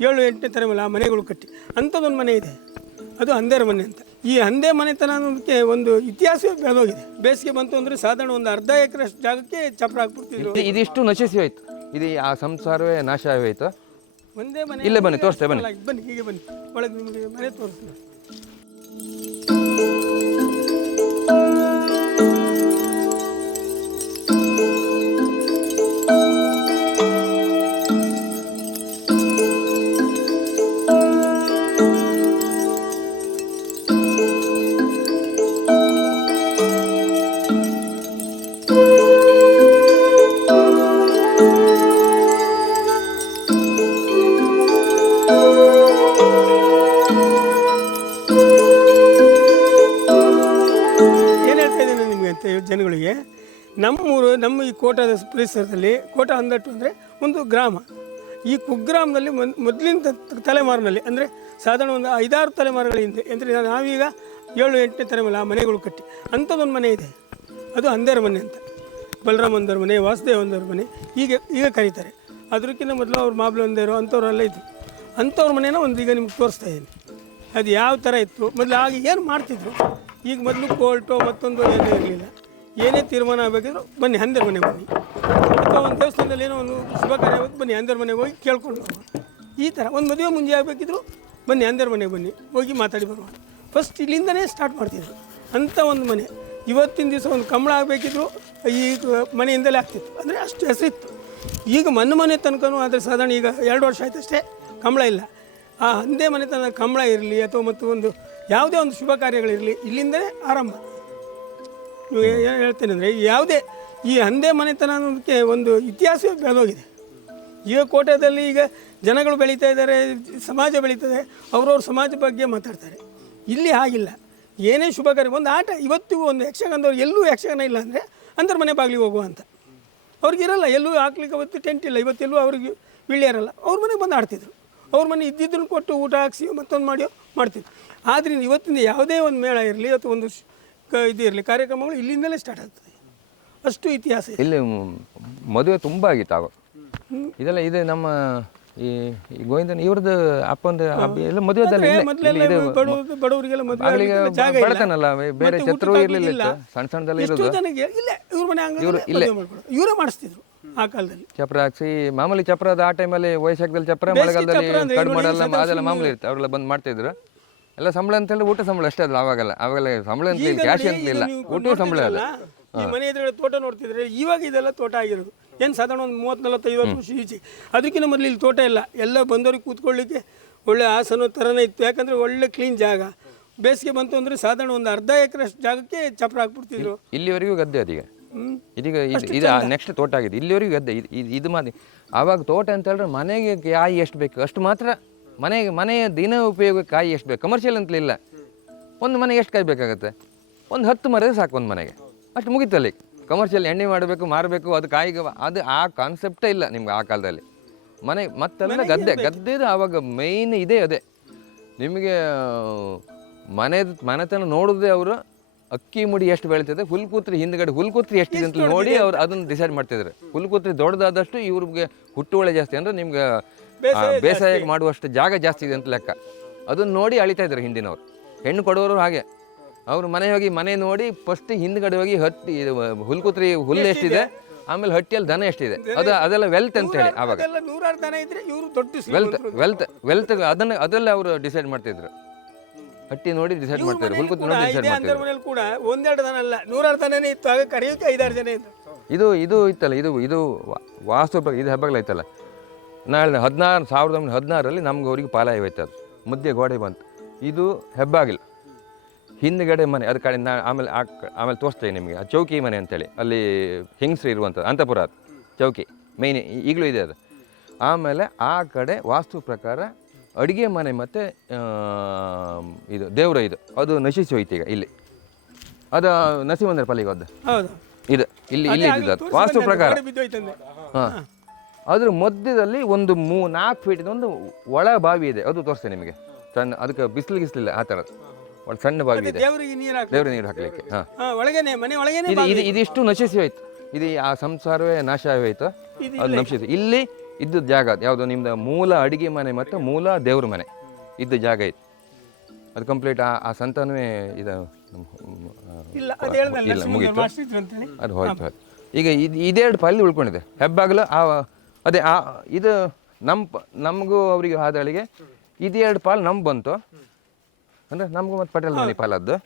ಏಳು ಎಂಟನೇ ಮೇಲೆ ಆ ಮನೆಗಳು ಕಟ್ಟಿ. ಅಂಥದ್ದೊಂದು ಮನೆ ಇದೆ. ಅದು ಹಂದೇರ ಮನೆ ಅಂತ. ಈ ಹಂದೆ ಮನೆತನ ಅನ್ನೋದಕ್ಕೆ ಒಂದು ಇತಿಹಾಸವೇ ಬೆಳೆದೋಗಿದೆ. ಬೇಸಿಗೆ ಬಂತು ಅಂದರೆ ಸಾಧಾರಣ ಒಂದು ಅರ್ಧ ಎಕರೆಷ್ಟು ಜಾಗಕ್ಕೆ ಚಪ್ರ ಹಾಕ್ಬಿಡ್ತೀವಿ ಇದು- ಇದಿಷ್ಟು ನಶಿಸಿ ಹೋಯ್ತು. ಇದು ಆ ಸಂಸಾರವೇ ನಾಶ ಆಗೋಯ್ತು ಒಂದೇ ಮನೆ ಇಲ್ಲೇ ಬನ್ನಿ, ತೋರಿಸ್ತೇವೆ, ಬನ್ನಿ. ಬನ್ನಿ ಹೀಗೆ ಬನ್ನಿ. ಒಳಗೆ ನಿಮಗೆ ಮನೆ ತೋರಿಸ್ತೀನಿ. ಜನಗಳಿಗೆ ನಮ್ಮೂರು, ನಮ್ಮ ಈ ಕೋಟದ ಪರಿಸರದಲ್ಲಿ ಕೋಟ ಅಂದಟ್ಟು ಅಂದರೆ ಒಂದು ಗ್ರಾಮ. ಈ ಕುಗ್ರಾಮದಲ್ಲಿ ಮೊದ್- ಮೊದಲಿನ ತಲೆಮಾರಿನಲ್ಲಿ ಅಂದರೆ ಸಾಧಾರಣ ಒಂದು ಐದಾರು ತಲೆಮಾರುಗಳ ಹಿಂದೆ ಅಂದರೆ ನಾವೀಗ ಏಳು, ಎಂಟನೇ ತಲೆಮಾರು, ಆ ಮನೆಗಳು ಕಟ್ಟಿ. ಅಂಥದ್ದೊಂದು ಮನೆ ಇದೆ. ಅದು ಅಂದೇರ ಮನೆ ಅಂತ. ಬಲರಾಮಂದರ ಮನೆ ವಾಸುದೇವಂದರ ಮನೆ, ಹೀಗೆ ಈಗ ಕರೀತಾರೆ. ಅದಕ್ಕಿಂತ ಮೊದಲು ಅವ್ರು ಮಾಬ್ಲ ಒಂದೇರು ಅಂಥವ್ರೆಲ್ಲ ಇದ್ದರು ಅಂಥವ್ರ ಮನೇನ ಒಂದು ಈಗ ನಿಮ್ಗೆ ತೋರಿಸ್ತಾ ಇದ್ದೀನಿ. ಅದು ಯಾವ ಥರ ಇತ್ತು? ಮೊದಲು ಆಗ ಏನು ಮಾಡ್ತಿದ್ರು? ಈಗ ಮೊದಲು ಕೋರ್ಟು ಮತ್ತೊಂದು ಏನೂ ಇರಲಿಲ್ಲ. ಏನೇ ತೀರ್ಮಾನ ಆಗಬೇಕಿದ್ರು ಬನ್ನಿ, ಹಂದರ ಮನೆಗೆ ಬನ್ನಿ ಅಥವಾ ಒಂದು ದೇವಸ್ಥಾನದಲ್ಲಿ ಏನೋ ಒಂದು ಶುಭ ಕಾರ್ಯ ಆಗುತ್ತೆ, ಬನ್ನಿ, ಹಂದರ ಮನೆಗೆ ಹೋಗಿ ಕೇಳ್ಕೊಂಡು ಈ ಥರ ಒಂದು ಮದುವೆ ಮುಂಜೆ ಆಗಬೇಕಿದ್ರು ಬನ್ನಿ, ಹಂದರ ಮನೆಗೆ ಬನ್ನಿ, ಹೋಗಿ ಮಾತಾಡಿ ಬರುವ. ಫಸ್ಟ್ ಇಲ್ಲಿಂದನೇ ಸ್ಟಾರ್ಟ್ ಮಾಡ್ತಿದ್ರು. ಅಂಥ ಒಂದು ಮನೆ. ಇವತ್ತಿನ ದಿವಸ ಒಂದು ಕಂಬಳ ಆಗಬೇಕಿದ್ರು, ಈ ಮನೆಯಿಂದಲೇ ಆಗ್ತಿತ್ತು. ಅಂದರೆ ಅಷ್ಟು ಹೆಸರಿತ್ತು. ಈಗ ಮನ್ ಮನೆ ತನಕನೂ ಆದರೆ ಸಾಧಾರಣ ಈಗ ಎರಡು ವರ್ಷ ಆಯ್ತು ಅಷ್ಟೇ ಕಂಬಳ ಇಲ್ಲ. ಆ ಹಂದೆ ಮನೆತನ ಕಂಬಳ ಇರಲಿ, ಅಥವಾ ಮತ್ತು ಒಂದು ಯಾವುದೇ ಒಂದು ಶುಭ ಕಾರ್ಯಗಳಿರಲಿ, ಇಲ್ಲಿಂದಲೇ ಆರಂಭ. ಹೇಳ್ತೇನೆ ಅಂದರೆ ಯಾವುದೇ ಈ ಹಂದೆ ಮನೆತನ ಅನ್ನೋದಕ್ಕೆ ಒಂದು ಇತಿಹಾಸವೇ ಬೆಳೆದೋಗಿದೆ. ಈಗ ಕೋಟೆದಲ್ಲಿ ಈಗ ಜನಗಳು ಬೆಳೀತಾ ಇದ್ದಾರೆ, ಸಮಾಜ ಬೆಳೀತದೆ, ಅವ್ರವ್ರ ಸಮಾಜ ಬಗ್ಗೆ ಮಾತಾಡ್ತಾರೆ. ಇಲ್ಲಿ ಹಾಗಿಲ್ಲ. ಏನೇ ಶುಭ ಕಾರ್ಯ, ಒಂದು ಆಟ, ಇವತ್ತಿಗೂ ಒಂದು ಯಕ್ಷಗಾನದವ್ರು ಎಲ್ಲೂ ಯಕ್ಷಗಾನ ಇಲ್ಲ ಅಂದರೆ ಅಂತರ ಮನೆ ಬಾಗಿಲಿಗೆ ಹೋಗುವ ಅಂತ. ಅವ್ರಿಗಿರಲ್ಲ ಎಲ್ಲೂ ಹಾಕ್ಲಿಕ್ಕೆ ಅವತ್ತು ಟೆಂಟ್ ಇಲ್ಲ ಇವತ್ತೆಲ್ಲೂ ಅವ್ರಿಗೆ ಇರಲ್ಲ ಅವ್ರ ಮನೆಗೆ ಬಂದು ಆಡ್ತಿದ್ರು. ಅವ್ರ ಮನೆ ಇದ್ದಿದ್ದನ್ನು ಕೊಟ್ಟು ಊಟ ಹಾಕ್ಸಿ ಮತ್ತೊಂದು ಮಾಡಿಯೋ ಮಾಡ್ತಿದ್ರು. ಆದ್ರಿಂದ ಇವತ್ತಿನ ಯಾವುದೇ ಒಂದು ಮೇಳ ಇರಲಿ ಅಥವಾ ಒಂದು ಶ್- ಕ- ಇದು ಇರಲಿ ಕಾರ್ಯಕ್ರಮಗಳು ಇಲ್ಲಿಂದಲೇ ಸ್ಟಾರ್ಟ್ ಆಗ್ತದೆ ಅಷ್ಟು ಇತಿಹಾಸ ಇದೆ ಇಲ್ಲಿ ಮ್- ಮದುವೆ ತುಂಬ ಆಗಿತ್ತು ಆಗ ಇದೆಲ್ಲ ಇದೆ ನಮ್ಮ ಈ ಈ ಗೋವಿಂದನ್ ಇವ್ರದ್ದು ಅಪ್ಪಂದು ಅಬ್ಬ- ಎಲ್ಲ ಮದುವೆದಲ್ಲಿ ಇಲ್ಲೇ- ಮೊದಲೆಲ್ಲ. ಬಡವರು ಬಡವರಿಗೆಲ್ಲ ಮದುವೆ ಆಗ್ಲಿಕ್ಕೆಲ್ಲ ಜಾಗ ಇಲ್ಲ. ಬಡತನಲ್ಲ ಬೇರೆ ಮತ್ತೆ ಊಟಕ್ಕೆ ಇರ್ಲಿಲ್ಲ. ಇತ್ತು. ಸಣ್ಣ ಸಣ್ಣದೆಲ್ಲ ಎಷ್ಟೋ ಇರೋದು ಜನಕ್ಕೆ ಇಲ್ಲೇ ಇವ್ರ ಮನೆ ಇವ್ರು ಮಾಡಿಸ್ತಿದ್ರು ಆ ಕಾಲದಲ್ಲಿ ಚಪ್ರ ಹಾಕ್ಸಿ ಮಾಮೂಲಿ ಚಪ್ರದ ಆ ಟೈಮಲ್ಲಿ ವೈಶಾಖದಲ್ಲಿ ಚಪ್ರ ಮಳೆಗಾಲದಲ್ಲಿ ಅಂದ್ರೆ ಏನು ಮಾಡಲ್ಲ ಅದೆಲ್ಲ ಮಾಮೂಲಿ ಇರುತ್ತೆ ಅವರೆಲ್ಲ ಬಂದು ಮಾಡ್ತಿದ್ರು ಎಲ್ಲ ಸಂಬಳ ಅಂತ ಹೇಳಿ ಊಟ ಸಂಬಳ ಅಷ್ಟೇ ಅಲ್ಲ ಅವಾಗೆಲ್ಲ ಅವಾಗೆಲ್ಲ ಸಂಬಳ ಅಂತ ಇಲ್ಲ ಕ್ಯಾಶ್ ಅಂತ ಇಲ್ಲ. ಊಟ ಸಂಬಳ ಅಲ್ಲ. ಈ ಮನೆ ಎದುರುಗಡೆ ತೋಟ ನೋಡ್ತಿದ್ರೆ ಇವಾಗ ಇದೆಲ್ಲ ತೋಟ ಆಗಿರೋದು. ಏನು ಸಾಧಾರಣ ಒಂದು ಮೂವತ್ತು ನಲವತ್ತು ಐವತ್ತು ವರ್ಷ ಈಚೆ. ಅದಕ್ಕಿಂತ ಮೊದಲು ಇಲ್ಲಿ ತೋಟ ಇಲ್ಲ. ಎಲ್ಲ ಬಂದವ್ರಿಗೆ ಕೂತ್ಕೊಳ್ಳಿಕ್ಕೆ ಒಳ್ಳೆ ಆಸನ ಥರನೇ ಇತ್ತು. ಯಾಕಂದರೆ ಒಳ್ಳೆ ಕ್ಲೀನ್ ಜಾಗ. ಬೇಸಿಗೆ ಬಂತು ಅಂದರೆ ಸಾಧಾರಣ ಒಂದು ಅರ್ಧ ಎಕರೆಷ್ಟು ಜಾಗಕ್ಕೆ ಚಪ್ರ ಹಾಕ್ಬಿಡ್ತಿದ್ರು. ಇಲ್ಲಿವರೆಗೂ ಗದ್ದೆ ಅದೀಗ. ಇದೀಗ ಇದು ನೆಕ್ಸ್ಟ್ ತೋಟ ಆಗಿದೆ. ಇಲ್ಲಿವರೆಗೂ ಗದ್ದೆ. ಇದು- ಇದು ಇದು ಮಾದಿ ಆವಾಗ ತೋಟ ಅಂತ ಹೇಳಿದ್ರೆ ಮನೆಗೆ ಕಾಯಿ ಎಷ್ಟು ಬೇಕು? ಅಷ್ಟು ಮಾತ್ರ ಮನೆಗೆ ಮನೆಯ ದಿನ ಉಪಯೋಗಕ್ಕೆ ಕಾಯಿ ಎಷ್ಟು ಬೇಕು? ಕಮರ್ಷಿಯಲ್ ಅಂತಲಿಲ್ಲ ಒಂದು ಮನೆಗೆ ಎಷ್ಟು ಕಾಯಿ ಬೇಕಾಗುತ್ತೆ? ಒಂದು ಹತ್ತು ಮರದ ಸಾಕು ಒಂದು ಮನೆಗೆ. ಅಷ್ಟು ಮುಗೀತಲ್ಲಿ ಕಮರ್ಷಿಯಲ್ ಎಣ್ಣೆ ಮಾಡಬೇಕು ಮಾರಬೇಕು ಅದು ಕಾಯಿಗೆ ಅದು ಆ ಕಾನ್ಸೆಪ್ಟೇ ಇಲ್ಲ ನಿಮ್ಗೆ ಆ ಕಾಲದಲ್ಲಿ. ಮನೆ ಮತ್ತೆಲ್ಲ ಗದ್ದೆ ಗದ್ದೆದು ಆವಾಗ ಮೇಯ್ನ್ ಇದೇ ಅದೇ. ನಿಮಗೆ ಮನೆ ಮನೆತನ ನೋಡಿದ್ರೆ ಅವರು ಅಕ್ಕಿ ಮುಡಿ ಎಷ್ಟು ಬೆಳೀತದೆ ಹುಲ್ಕೂತ್ರಿ ಹಿಂದ್ಗಡೆ ಹುಲ್ಕೂತ್ರಿ ಎಷ್ಟಿದೆ ಅಂತ ನೋಡಿ ಅವ್ರು ಅದನ್ನು ಡಿಸೈಡ್ ಮಾಡ್ತಿದ್ರು ಹುಲ್ಕೂತ್ರಿ ದೊಡ್ಡದಾದಷ್ಟು ಇವ್ರಿಗೆ ಹುಟ್ಟುವಳೆ ಜಾಸ್ತಿ ಅಂದರೆ ನಿಮ್ಗೆ ಬೇಸಾಯ ಮಾಡುವಷ್ಟು ಜಾಗ ಜಾಸ್ತಿ ಇದೆ ಅಂತ ಲೆಕ್ಕ. ಅದನ್ನ ನೋಡಿ ಅಳಿತಾ ಇದ್ರು ಹಿಂದಿನವರು. ಹೆಣ್ಣು ಕೊಡೋರು ಹಾಗೆ. ಅವ್ರು ಮನೆ ಹೋಗಿ ಮನೆ ನೋಡಿ ಫಸ್ಟ್ ಹಿಂದ್ಗಡೆ ಹೋಗಿ ಹಟ್ಟಿ ಹುಲ್ಕುತ್ರಿ ಹುಲ್ಲು ಎಷ್ಟಿದೆ? ಆಮೇಲೆ ಹಟ್ಟಿಯಲ್ಲಿ ದನ ಎಷ್ಟಿದೆ? ಅದು ಅದೆಲ್ಲ ವೆಲ್ತ್ ಅಂತ ಹೇಳಿ ಆವಾಗ. ದೊಡ್ಡ ವೆಲ್ತ್ ವೆಲ್ತ್ ವೆಲ್ತ್ ಅದನ್ನ ಅದೆಲ್ಲ ಅವರು ಡಿಸೈಡ್ ಮಾಡ್ತಿದ್ರು. ಹಟ್ಟಿ ನೋಡಿ ಡಿಸೈಡ್ ಮಾಡ್ತಾರೆ ಹುಲ್ಕುತ್ರಿ ನೋಡಿ ಡಿಸೈಡ್ ಮಾಡ್ತಾರೆ ಕೂಡ ಒಂದೆರಡು ದನ ಅಲ್ಲ ನೂರಾರು ದನನೇ ಇತ್ತು. ಆಗ ಕರೆಯೋಕೆ ಐದಾರು ಜನ ಇತ್ತು ಇದು ಇದು ಇತ್ತಲ್ಲ ಇದು ಇದು ವಾಸ್ತು ಇದು ಇದು ಹಬ್ಬಗಳೈತಲ್ಲ ನಾಳೆ ಹದಿನಾರು ಸಾವಿರದ ಒಂಬೈನೂರ ಹದಿನಾರರಲ್ಲಿ ನಮ್ಗೆ ಅವ್ರಿಗೆ ಪಾಲಾಯ ಹೋಯ್ತು ಅದು. ಮುದ್ದೆ ಗೋಡೆ ಬಂತು. ಇದು ಹೆಬ್ಬಾಗಿಲು. ಹಿಂದ್ಗಡೆ ಮನೆ ಅದ್ರ ಕಡೆ ನಾ ಆಮೇಲೆ ಆಮೇಲೆ ತೋರಿಸ್ತೇನೆ ನಿಮಗೆ. ಆ ಚೌಕಿ ಮನೆ ಅಂತೇಳಿ. ಅಲ್ಲಿ ಹೆಂಗಸ್ರು ಇರುವಂಥದ್ದು ಅಂತಪುರ ಅದು ಚೌಕಿ. ಮೇಯ್ನ್ ಈಗಲೂ ಇದೆ ಅದು. ಆಮೇಲೆ ಆ ಕಡೆ ವಾಸ್ತು ಪ್ರಕಾರ ಅಡುಗೆ ಮನೆ ಮತ್ತು ಇದು ದೇವರ ಇದು. ಅದು ನಶಿಸಿ ಹೋಯ್ತು ಈಗ ಇಲ್ಲಿ. ಅದು ನರಸಿಂಹಂದ್ರ ಪಲ್ಲಿಗೆ ಹೋದ ಹೌದು. ಇದು ಇಲ್ಲಿ ಇಲ್ಲಿ ಅದೇ ವಾಸ್ತು ಪ್ರಕಾರ. ಹಾಂ. ಅದ್ರ ಮಧ್ಯದಲ್ಲಿ ಒಂದು ಮೂ ನಾಲ್ಕು ಫೀಟಿದ ಒಂದು ಒಳ ಬಾವಿ ಇದೆ. ಅದು ತೋರಿಸ್ತೇನೆ ನಿಮಗೆ. ಸಣ್ಣ ಅದಕ್ಕೆ ಬಿಸಿಲು ಗಿಸ್ಲಿಲ್ಲ ಆ ಥರದ್ದು. ಒಂದು ಸಣ್ಣ ಬಾವಿ ಇದೆ. ದೇವರಿಗೆ ನೀರು ಹಾಕಿ ದೇವ್ರ ನೀರು ಹಾಕಲಿಕ್ಕೆ ಹಾಂ. ಒಳಗೇನೆ ಮನೆ ಒಳಗೇನೆ ಇದು ಇದು ಇದಿಷ್ಟು ನಶಿಸಿ ಹೋಯ್ತು. ಇದು ಆ ಸಂಸಾರವೇ ನಾಶ ಆಗೋಯ್ತು. ಅದು ನಶಿಸಿ ಇಲ್ಲಿ ಇದ್ದ ಜಾಗ ಯಾವುದು? ನಿಮ್ದು ಮೂಲ ಅಡಿಗೆ ಮನೆ ಮತ್ತು ಮೂಲ ದೇವ್ರ ಮನೆ. ಇದ್ದ ಜಾಗ ಇತ್ತು ಅದು ಕಂಪ್ಲೀಟ್ ಆ ಆ ಸಂತಾನವೇ ಇದು ಇಲ್ಲ ಅದು ಮುಗೀತು. ಹೋಯ್ತು ಹೋಯ್ತು ಈಗ ಇದು ಇದೆರಡು ಪಾಲಿ ಉಳ್ಕೊಂಡಿದೆ. ಹೆಬ್ಬಾಗಲು ಆ ಅದೇ ಆ ಇದು ನಮ್ಮ ಪ- ನಮಗೂ ಅವರಿಗೆ ಇದು ಇದೆರಡು ಪಾಲು ನಮ್ಗೆ ಬಂತು. ಅಂದರೆ ನಮಗೂ ಮತ್ತು ಪಟೇಲ್ ಮನೆ ಪಾಲದ್ದು.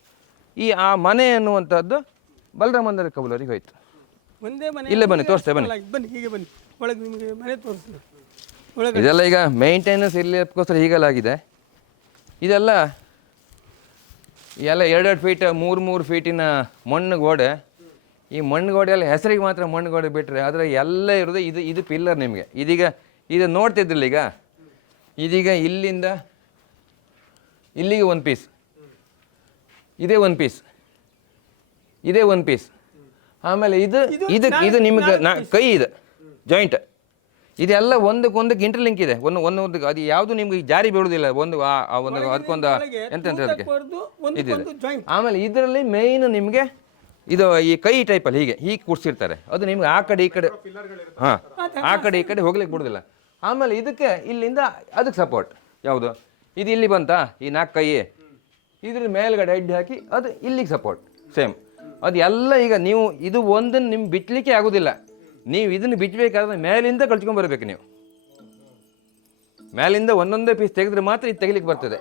ಈ ಆ ಮನೆ ಅನ್ನುವಂಥದ್ದು ಬಲರಾಮಂದರ ಕಬಲರಿಗೆ ಹೋಯ್ತು. ಒಂದೇ ಮನೆ ಇಲ್ಲೇ ಬನ್ನಿ ತೋರಿಸ್ತೇವೆ ಬನ್ನಿ. ಬನ್ನಿ ಹೀಗೆ ಬನ್ನಿ. ಒಳಗೆ ನಿಮಗೆ ಮನೆ ತೋರಿಸ್ತೀನಿ. ಒಳಗೆ ಇದೆಲ್ಲ ಈಗ ಮೇಂಟೆನೆನ್ಸ್ ಇರ್ಲಿಕ್ಕೋಸ್ಕರ ಹೀಗೆಲ್ಲಾಗಿದೆ ಇದೆಲ್ಲ ಎಲ್ಲ ಎರಡೆರಡು ಫೀಟ್ ಮೂರು ಮೂರು ಫೀಟಿನ ಮಣ್ಣು ಗೋಡೆ ಈ ಮಣ್ಣು ಗೋಡೆ ಎಲ್ಲ ಹೆಸರಿಗೆ ಮಾತ್ರ ಮಣ್ಣು ಗೋಡೆ ಬಿಟ್ಟರೆ ಆದರೆ ಎಲ್ಲ ಇರೋದು ಇದು ಇದು ಪಿಲ್ಲರ್ ನಿಮಗೆ. ಇದೀಗ ಇದು ನೋಡ್ತಿದ್ದಿಲ್ಲ ಈಗ? ಇದೀಗ ಇಲ್ಲಿಂದ ಇಲ್ಲಿಗೆ ಒಂದು ಪೀಸ್ ಇದೇ ಒಂದು ಪೀಸ್ ಇದೇ ಒಂದು ಪೀಸ್ ಆಮೇಲೆ ಇದು ಇದು ಇದು ನಿಮಗೆ ನಾ ಕೈ ಇದೆ ಜಾಯಿಂಟ್ ಇದೆಲ್ಲ ಒಂದಕ್ಕೊಂದಕ್ಕೆ ಇಂಟರ್ಲಿಂಕ್ ಇದೆ. ಒಂದು ಒಂದು ಒಂದು ಅದು ಯಾವುದು ನಿಮ್ಗೆ ಜಾರಿ ಬೀಳುವುದಿಲ್ಲ. ಒಂದು ಒಂದು ಅದಕ್ಕೊಂದು ಎಂತ ಅಂತ ಅದಕ್ಕೆ? ಜಾಯಿಂಟ್ ಆಮೇಲೆ ಇದರಲ್ಲಿ ಮೇಯ್ನ್ ನಿಮಗೆ ಇದು ಈ ಕೈ ಟೈಪಲ್ಲಿ ಹೀಗೆ ಹೀಗೆ ಕೂಡ್ಸಿರ್ತಾರೆ ಅದು ನಿಮ್ಗೆ ಆ ಕಡೆ ಈ ಕಡೆ ಹಾಂ ಆ ಕಡೆ ಈ ಕಡೆ ಹೋಗ್ಲಿಕ್ಕೆ ಬಿಡುದಿಲ್ಲ. ಆಮೇಲೆ ಇದಕ್ಕೆ ಇಲ್ಲಿಂದ ಅದಕ್ಕೆ ಸಪೋರ್ಟ್ ಯಾವುದು? ಇದು ಇಲ್ಲಿ ಬಂತಾ? ಈ ನಾಲ್ಕು ಕೈ ಇದ್ರ ಮೇಲ್ಗಡೆ ಅಡ್ಡಿ ಹಾಕಿ ಅದು ಇಲ್ಲಿಗೆ ಸಪೋರ್ಟ್ ಸೇಮ್ ಅದು ಎಲ್ಲ ಈಗ ನೀವು ಇದು ಒಂದನ್ನು ನಿಮ್ಗೆ ಬಿಚ್ಚಲಿಕ್ಕೆ ಆಗೋದಿಲ್ಲ. ನೀವು ಇದನ್ನು ಬಿಚ್ಚಬೇಕಾದ್ರೆ ಮೇಲಿಂದ ಕಳ್ಸ್ಕೊಂಡ್ ಬರ್ಬೇಕು ನೀವು. ಮೇಲಿಂದ ಒಂದೊಂದೇ ಪೀಸ್ ತೆಗೆದ್ರೆ ಮಾತ್ರ ಇದು ತೆಗಿಲಿಕ್ಕೆ ಬರ್ತದೆ.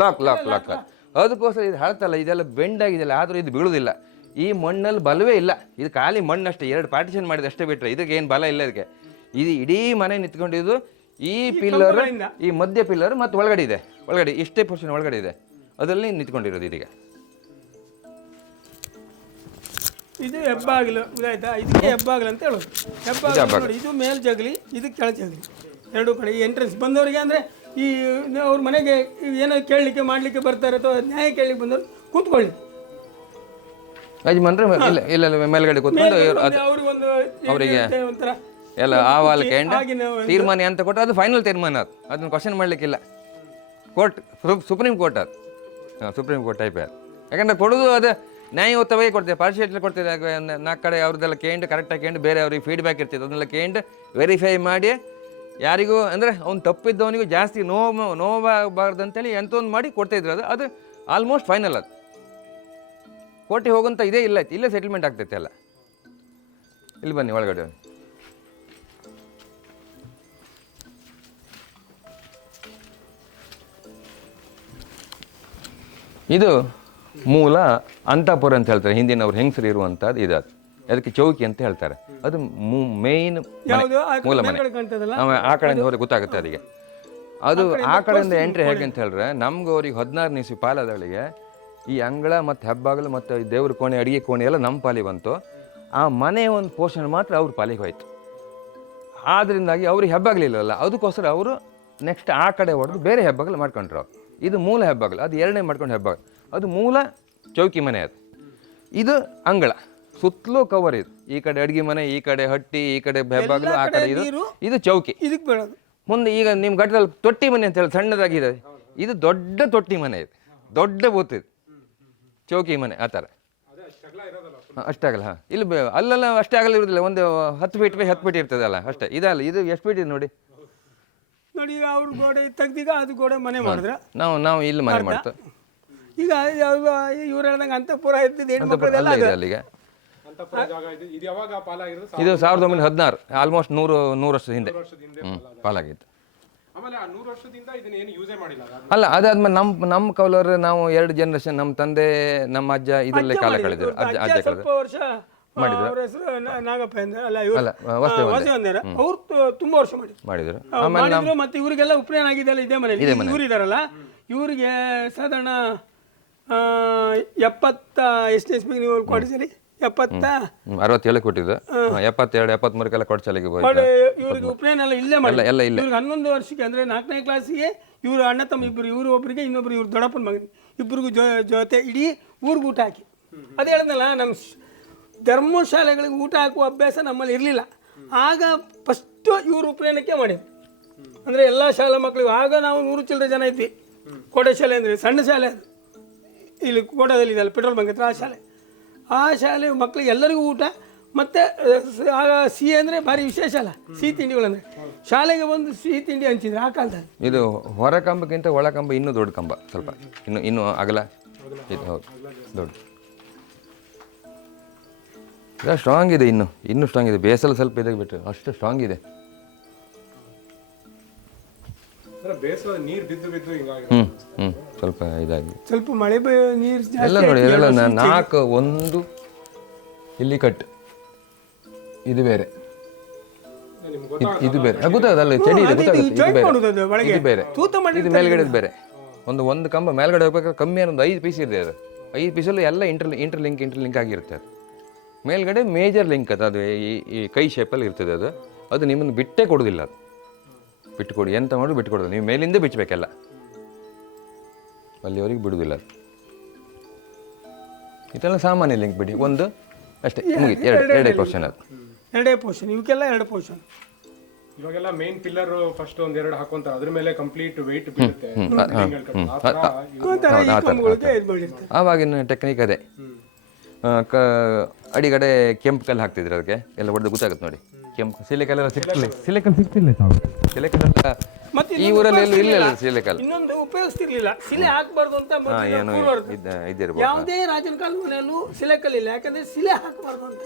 ಲಾಕ್ ಲಾಕ್ ಲಾಕ್ ಲಾಕ್ ಅದಕ್ಕೋಸ್ಕರ ಇದು ಹಳತಲ್ಲ ಇದೆಲ್ಲ ಬೆಂಡ್ ಆಗಿದೆಯಲ್ಲ ಆದರೂ ಇದು ಬೀಳುವುದಿಲ್ಲ ಈ ಮಣ್ಣಲ್ಲಿ ಬಲವೇ ಇಲ್ಲ. ಇದು ಖಾಲಿ ಮಣ್ಣಷ್ಟೇ ಎರಡು ಪಾರ್ಟಿಷನ್ ಮಾಡಿದ ಅಷ್ಟೇ ಬಿಟ್ಟರೆ ಇದಕ್ಕೆ ಏನು ಬಲ ಇಲ್ಲ ಇದಕ್ಕೆ. ಇದು ಇಡೀ ಮನೆ ನಿಂತ್ಕೊಂಡಿದ್ದು ಈ ಪಿಲ್ಲರ್. ಈ ಮಧ್ಯ ಪಿಲ್ಲರ್ ಮತ್ತು ಒಳಗಡೆ ಇದೆ. ಒಳಗಡೆ ಇಷ್ಟೇ ಪೋರ್ಷನ್ ಒಳಗಡೆ ಇದೆ. ಅದರಲ್ಲಿ ನಿಂತ್ಕೊಂಡಿರೋದು ಇದೀಗ. ಇದು ಹೆಬ್ಬಾಗಿಲು ಇದಾಯ್ತಾ? ಇದಕ್ಕೆ ಹೆಬ್ಬಾಗಿಲು ಅಂತ ಹೇಳೋದು. ಹೆಬ್ಬಾಗಿಲು ನೋಡಿ ಇದು ಮೇಲ್ ಜಗಲಿ ಇದು ಕೆಳ ಜಗಲಿ ಎರಡು ಕಡೆ ಎಂಟ್ರೆನ್ಸ್ ಬಂದವರಿಗೆ ಅಂದರೆ ಈ ಅವ್ರ ಮನೆಗೆ ಏನೋ ಕೇಳಲಿಕ್ಕೆ ಮಾಡಲಿಕ್ಕೆ ಬರ್ತಾರೆ ಅಥವಾ ನ್ಯಾಯ ಕೇಳಲಿಕ್ಕೆ ಬಂದವರು ಕೂತ್ಕೊಳ್ಳಿ. ಯಜಮಾನ್ರೆ ಇಲ್ಲ ಇಲ್ಲ ಇಲ್ಲ, ಮೇಲ್ಗಡೆ ಕೂತ್ಕೊಂಡು ಅವರಿಗೆ ಎಲ್ಲ ಆ ವಾಲ್ಕೆ ತೀರ್ಮಾನ ಅಂತ ಕೊಟ್ಟರೆ ಅದು ಫೈನಲ್ ತೀರ್ಮಾನ ಅದು. ಅದನ್ನ ಕ್ವಶನ್ ಮಾಡಲಿಕ್ಕಿಲ್ಲ. ಕೋರ್ಟ್ ಸುಪ್ರೀಂ ಕೋರ್ಟ್ ಅದು. ಹಾಂ ಸುಪ್ರೀಂ ಕೋರ್ಟ್ ಟೈಪ್ ಅದು. ಯಾಕಂದ್ರೆ ಕೊಡೋದು ಅದು ನ್ಯಾಯಯುತವಾಗಿ ಕೊಡ್ತೇವೆ ಪಾರ್ಶಿಯೇಟ್ಲಿ ಕೊಡ್ತೇವೆ. ನಾಲ್ಕು ಕಡೆ ಅವ್ರದ್ದೆಲ್ಲ ಕೇಂಡು ಕರೆಕ್ಟಾಗಿ ಕೇಂಡ್ ಬೇರೆ ಅವ್ರಿಗೆ ಫೀಡ್ಬ್ಯಾಕ್ ಇರ್ತಿತ್ತು. ಅದನ್ನೆಲ್ಲ ಕೇಂಡ್ ವೆರಿಫೈ ಮಾಡಿ ಯಾರಿಗೂ ಅಂದರೆ ಅವ್ನು ತಪ್ಪಿದ್ದವನಿಗೂ ಜಾಸ್ತಿ ನೋವು ನೋವಾಗಬಾರ್ದು ಅಂತೇಳಿ ಎಂತೊಂದು ಮಾಡಿ ಕೊಡ್ತಾಯಿದ್ರು ಅದು. ಅದು ಆಲ್ಮೋಸ್ಟ್ ಫೈನಲ್ ಅದು. ಕೋರ್ಟಿಗೆ ಹೋಗುವಂಥ ಇದೇ ಇಲ್ಲ ಇಲ್ಲೇ ಸೆಟಲ್ಮೆಂಟ್ ಆಗ್ತೈತೆ ಅಲ್ಲ ಇಲ್ಲಿ ಬನ್ನಿ ಒಳಗಡೆ ಬನ್ನಿ. ಇದು ಮೂಲ ಅಂತಪುರ ಅಂತ ಹೇಳ್ತಾರೆ. ಹಿಂದಿನವ್ರು ಹೆಂಗಸರು ಇರುವಂಥದ್ದು ಇದು ಅದು. ಅದಕ್ಕೆ ಚೌಕಿ ಅಂತ ಹೇಳ್ತಾರೆ. ಅದು ಮೇಯ್ನ್ ಕಡೆ ಮೂಲ ಮನೆ. ಆ ಕಡೆಯಿಂದ ಹೋದ್ರೆ ಗೊತ್ತಾಗುತ್ತೆ ಅದಕ್ಕೆ ಅದು ಆ ಕಡೆಯಿಂದ ಎಂಟ್ರಿ ಹೇಗೆ ಅಂತ ಹೇಳಿದ್ರೆ ನಮ್ಗೆ ಅವ್ರಿಗೆ ಹದಿನಾರು ನಿಮಿಷ ಪಾಲದಳಿಗೆ ಈ ಅಂಗಳ ಮತ್ತು ಹೆಬ್ಬಾಗಲು ಮತ್ತು ಈ ದೇವ್ರ ಕೋಣೆ ಅಡಿಗೆ ಕೋಣೆ ಎಲ್ಲ ನಮ್ಮ ಪಾಲಿಗೆ ಬಂತು. ಆ ಮನೆ ಒಂದು ಪೋಷಣೆ ಮಾತ್ರ ಅವ್ರ ಪಾಲಿಗೆ ಹೋಯ್ತು. ಆದ್ದರಿಂದಾಗಿ ಅವ್ರಿಗೆ ಹೆಬ್ಬಾಗಲಿಲ್ಲಲ್ಲ ಅದಕ್ಕೋಸ್ಕರ ಅವರು ನೆಕ್ಸ್ಟ್ ಆ ಕಡೆ ಹೊಡೆದು ಬೇರೆ ಹೆಬ್ಬಾಗಲು ಮಾಡ್ಕೊಂಡ್ರು ಅವ್ರು. ಇದು ಮೂಲ ಹೆಬ್ಬಾಗಲು ಅದು ಎರಡನೇ ಮಾಡ್ಕೊಂಡು ಹೆಬ್ಬಾಗಲು. ಅದು ಮೂಲ ಚೌಕಿ ಮನೆ ಅದು. ಇದು ಅಂಗಳ ಸುತ್ತಲೂ ಕವರ್ ಇದು. ಈ ಕಡೆ ಅಡುಗೆ ಮನೆ ಈ ಕಡೆ ಹಟ್ಟಿ ಈ ಕಡೆ ಹೆಬ್ಬಾಗಲು ಆ ಕಡೆ ಇದು ಇದು ಚೌಕಿ. ಇದಕ್ಕೆ ಬೇಡ ಮುಂದೆ ಈಗ ನಿಮ್ಮ ಗಟ್ಟದಲ್ಲಿ ತೊಟ್ಟಿ ಮನೆ ಅಂತ ಹೇಳಿ ಸಣ್ಣದಾಗಿದೆ. ಇದು ದೊಡ್ಡ ತೊಟ್ಟಿ ಮನೆ ಇದು. ದೊಡ್ಡ ಬೂತ್ ಇದು. ಚೌಕಿ ಮನೆ ಆ ಥರ. ಅಷ್ಟೇ ಆಗಲ್ಲ ಹಾಂ. ಇಲ್ಲಿ ಬೆ- ಅಲ್ಲೆಲ್ಲ ಅಷ್ಟೇ ಆಗಲ್ಲ ಇರೋದಿಲ್ಲ ಒಂದು ಹತ್ತು ಫೀಟ್ ಬೈ ಹತ್ತು ಫೀಟ್ ಇರ್ತದಲ್ಲ ಅಷ್ಟೇ. ಇದಲ್ಲ ಇದು ಎಷ್ಟು ಫೀಟ್ ಇದೆ ನೋಡಿ? ನೋಡಿ ಈಗ ಅವ್ರ ಗೋಡೆ ತೆಗ್ದೀಗ ಅದು ಗೋಡೆ ಮನೆ ಮಾಡಿದ್ರೆ. ನಾವು ನಾವು ಇಲ್ಲಿ ಮನೆ ಮಾಡ್ತು ಈಗ ಇವ್ರು ಹೇಳ್ದಂಗೆ ಅಂತಪುರ ಇರ್ತಿದ್ದು ಹೆಣ್ಮಕ್ಳದೆಲ್ಲ ಅಲ್ಲೇ ಇದೆ ಅಲ್ಲಿಗೆ. ಅಂತಪುರ ಜಾಗ ಇದು ಇದು ಯಾವಾಗ ಪಾಲಾಗಿರೋದು? ಇದು ಸಾವಿರದ ಒಂಬೈನೂರ ಹದಿನಾರು ಆಲ್ಮೋಸ್ಟ್ ನೂರು ನೂರು ವರ್ಷದ ಹಿಂದೆ. ಹ್ಞೂ ಪಾಲಾಗಿತ್ತು. ಆಮೇಲೆ ಆ ನೂರು ವರ್ಷದಿಂದ ಇದನ್ನ ಏನು ಯೂಸೇ ಮಾಡಿಲ್ಲ ಅದು ಅಲ್ಲ ಅದಾದ್ಮೇಲೆ ನಮ್ಮ ನಮ್ಮ ಕೌಲರ್ ನಾವು ಎರಡು ಜನರೇಷನ್ ನಮ್ಮ ತಂದೆ ನಮ್ಮ ಅಜ್ಜ ಇದರಲ್ಲೇ ಕಾಲ ಕಳೆದ್ರು. ಅಜ್ಜ ಅಜ್ಜ ಕಳೆದ್ರು ಸ್ವಲ್ಪ ವರ್ಷ ಅವ್ರ ಹೆಸರು ನಾಗಪ್ಪ ಅಂದ್ರೆ ಅಲ್ಲ ಇವ್ರು ಅವ್ರು ತು- ತುಂಬಾ ವರ್ಷ ಮಾಡಿದ್ರು. ಮಾಡಿದ್ರು. ಆ, ಮಾಡಿದ್ರು ಮತ್ತೆ ಇವರಿಗೆಲ್ಲ ಉಪನಯನ ಆಗಿದೆಯಲ್ಲ ಇದೇ ಮನೇಲಿ. ಇವ್ರು ಇದಾರಲ್ಲ ಇವರಿಗೆ ಸಾಧಾರಣ ಆ, ಎಪ್ಪತ್ತ ಎಷ್ಟನೇ ಇಸ್ವಿಗೆ ನೀವು ಕೊಡಿಸಿರಿ ಎಪ್ಪತ್ತ? ಹ್ಮ್, ಅರವತ್ತೇಳು ಕೊಟ್ಟಿದ್ದು. ಎಪ್ಪತ್ತೆರಡು ಎಪ್ಪತ್ಮೂರಕ್ಕೆಲ್ಲ ಕೊಡ್ಚಲಿಗೆ ಹೋಯ್ತು? ಇವ್ರಿಗೆ ಉಪನಯನ ಎಲ್ಲ ಇಲ್ಲೇ ಮಾಡಿ ಎಲ್ಲ ಇಲ್ಲ. ಇವ್ರಿಗೆ ಹನ್ನೊಂದು ವರ್ಷಕ್ಕೆ ಅಂದ್ರೆ ನಾಲ್ಕನೇ ಕ್ಲಾಸಿಗೆ ಇವರು ಅಣ್ಣ ತಮ್ಮ ಇಬ್ಬರು ಇವರು ಒಬ್ಬರಿಗೆ ಇನ್ನೊಬ್ರು ಇವ್ರು ದೊಡ್ಡಪ್ಪನ ಮಗನಿಗೆ. ಇಬ್ಬರಿಗೂ ಜೊ ಜೊತೆ ಇಡೀ ಊರಿಗೆ ಊಟ ಹಾಕಿ. ಅದೇ ಹೇಳ್ದಲ್ಲ ನಮ್ಮ ಧರ್ಮಶಾಲೆಗಳಿಗೆ ಊಟ ಹಾಕುವ ಅಭ್ಯಾಸ ನಮ್ಮಲ್ಲಿ ಇರಲಿಲ್ಲ. ಆಗ ಫಸ್ಟು ಇವರು ಉಪನಯನಕ್ಕೆ ಮಾಡಿದ್ರು. ಅಂದರೆ ಎಲ್ಲ ಶಾಲಾ ಮಕ್ಕಳಿಗೂ ಆಗ ನಾವು ನೂರು ಚಿಲ್ಲರೆ ಜನ ಇದ್ವಿ. ಕೋಟೆ ಶಾಲೆ ಅಂದರೆ ಸಣ್ಣ ಶಾಲೆ ಅದು. ಇಲ್ಲಿ ಕೋಟದಲ್ಲಿ ಇದೆಯಲ್ಲ ಪೆಟ್ರೋಲ್ ಬಂಕ್ ಹತ್ರ ಆ ಶಾಲೆ. ಆ ಶಾಲೆ ಮಕ್ಕಳು ಎಲ್ಲರಿಗೂ ಊಟ, ಮತ್ತೆ ಸಿಹಿ ಅಂದರೆ ಭಾರಿ ವಿಶೇಷ ಅಲ್ಲ, ಸಿಹಿ ತಿಂಡಿಗಳಂದ್ರೆ. ಶಾಲೆಗೆ ಬಂದು ಸಿಹಿ ತಿಂಡಿ ಹಂಚಿದ್ರು ಆ ಕಾಲದಲ್ಲಿ. ಇದು ಹೊರ ಕಂಬಕ್ಕಿಂತ ಒಳ ಕಂಬ, ಇನ್ನೂ ದೊಡ್ಡ ಕಂಬ, ಸ್ವಲ್ಪ. ಇನ್ನು ಇನ್ನು ಅಗಲ. ಇದು ಹೌದು, ದೊಡ್ಡ. ಸ್ಟ್ರಾಂಗ್ ಇದೆ ಇನ್ನು, ಇನ್ನೂ ಸ್ಟ್ರಾಂಗ್ ಇದೆ. ಬೇಸಲ್ಲಿ ಸ್ವಲ್ಪ ಇದಾಗಿ ಬಿಟ್ಟು ಅಷ್ಟು ಸ್ಟ್ರಾಂಗ್ ಇದೆ. ಹ್ಞೂ ಹ್ಞೂ ಸ್ವಲ್ಪ ಇದಾಗಿ. ಸ್ವಲ್ಪ ಮಳೆ ನೀರು ಎಲ್ಲ ನೋಡಿ ಎಲ್ಲ ನಾಲ್ಕು ಒಂದು ಇಲ್ಲಿ ಕಟ್. ಇದು ಬೇರೆ. ಇದು- ಬೇರೆ. ಆ, ಗೊತ್ತಾಗಲ್ಲ ಚಡಿ ಇದೆ ಗೊತ್ತಾಗುತ್ತೆ ಇದು ಬೇರೆ. ಇದು ಮೇಲ್ಗಡೆ ಬೇರೆ. ಒಂದು ಒಂದು ಕಂಬ ಮೇಲ್ಗಡೆ ಹೋಗ್ಬೇಕಾದ್ರೆ ಕಮ್ಮಿ ಒಂದು ಐದು ಪೀಸ್ ಇದೆ ಅದು. ಐದು ಪೀಸಲ್ಲಿ ಎಲ್ಲ inter inter link inter link ಆಗಿರುತ್ತೆ ಅದು. ಮೇಲ್ಗಡೆ ಮೇಜರ್ ಲಿಂಕ್ ಅದು ಅದು ಈ ಈ ಕೈ ಶೇಪಲ್ಲಿ ಇರ್ತದೆ ಅದು. ಅದು ನಿಮ್ಮನ್ನು ಬಿಟ್ಟೇ ಕೊಡೋದಿಲ್ಲ ಅದು. ಬಿಟ್ಟು ಕೊಡಿ ಎಂತ ಮಾಡಿ ಬಿಟ್ಟುಕೊಡೋದು. ನೀವು ಮೇಲಿಂದ ಬಿಚ್ಚಬೇಕೆಲ್ಲ. ಅಲ್ಲಿವರೆಗೆ ಬಿಡುವುದಿಲ್ಲ ಇದೆಲ್ಲ ಸಾಮಾನ್ಯ ಲಿಂಕ್ ಬಿಡಿ. ಒಂದು ಅಷ್ಟೇ ಮುಗೀತು. ಎರಡು ಎರಡೇ ಪೋರ್ಷನ್ ಅದು. ಎರಡೇ ಪೋರ್ಷನ್ ಇವಕ್ಕೆಲ್ಲ ಎರಡು ಪೋರ್ಷನ್ ಇವಾಗೆಲ್ಲ ಮೇನ್ ಪಿಲ್ಲರ್ ಫಸ್ಟ್ ಒಂದ್ ಎರಡು ಹಾಕೊಂತ ಅದ್ರ ಮೇಲೆ ಕಂಪ್ಲೀಟ್ ವೆಯ್ಟ್ ಬೀಳುತ್ತೆ. ಆವಾಗಿನ ಟೆಕ್ನಿಕ್ ಅದೇ. ಕ ಅಡಿಗಡೆ ಕೆಂಪು ಕಲ್ಲು ಹಾಕ್ತಿದ್ರು ಅದಕ್ಕೆ? ಎಲ್ಲ ಹೊಡೆದು ಗೊತ್ತಾಗುತ್ತೆ ನೋಡಿ. ಕೆಂಪು ಸಿಲೆಕಲ್ಲೆಲ್ಲ ಸಿಕ್ತಿಲ್ಲ? ಸಿಲೆಕಲ್ ಸಿಕ್ತಿಲ್ಲ ತಾವು. ಸಿಲೆಕಲ್ಲೆಲ್ಲ ಮತ್ತೆ ಈ ಊರಲ್ಲಿ ಎಲ್ಲೂ ಇಲ್ಲ ಇಲ್ಲ ಸಿಲೆಕಲ್ ಇನ್ನೊಂದು ಉಪಯೋಗಿಸ್ತಿರ್ಲಿಲ್ಲ. ಸಿಲೆ ಹಾಕಬಾರ್ದು ಅಂತ ಮೊದಲಿನ ಏನೋ ಪೂರ್ವರ್ದು. ಇದ್ದ ಯಾವುದೇ ರಾಜನ ಕಾಲದ ಮನೆಯಲ್ಲೂ ಸಿಲೆ ಕಲ್ಲಿಲ್ಲ ಯಾಕಂದ್ರೆ ಸಿಲೆ ಹಾಕಬಾರ್ದು ಅಂತ.